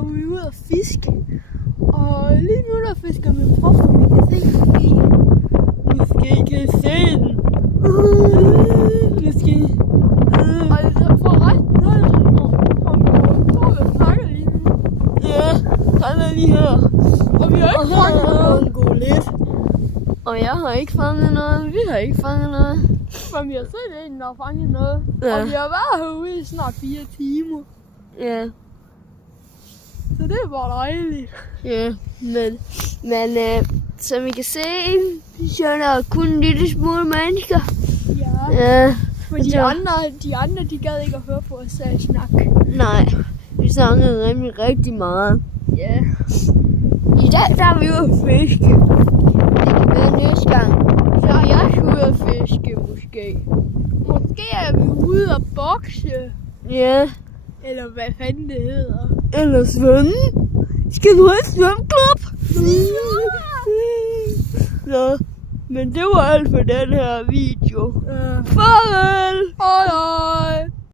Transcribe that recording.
er vi ude at fiske. Og lige nu der fisker min bror, for vi kan se måske kan se den. Måske. Og for resten af det, om du snakker lige nu. Ja, han er lige her. Og vi har ikke fanget noget. Gå lidt. Og jeg har ikke fanget noget. Vi har ikke fanget noget. Men vi har set en, der har fanget noget. Ja. Og vi har været herude i snart 4 timer. Ja. Så det er bare dejligt. Ja, men som I kan se, så er der kun en lille smule mennesker. Ja. Ja. Men de andre, de gad ikke at høre på os snak. Nej, vi snakkede rigtig meget. Ja. I dag der er vi ude at fiske. Det kan være næste gang. Så er jeg ude at fiske, måske. Måske er vi ude at bokse. Ja. Eller hvad fanden det hedder. Eller svømme. Skal du have svømmeklub? Nå, men det var alt for den her video. Ja. Farvel! Hej hej!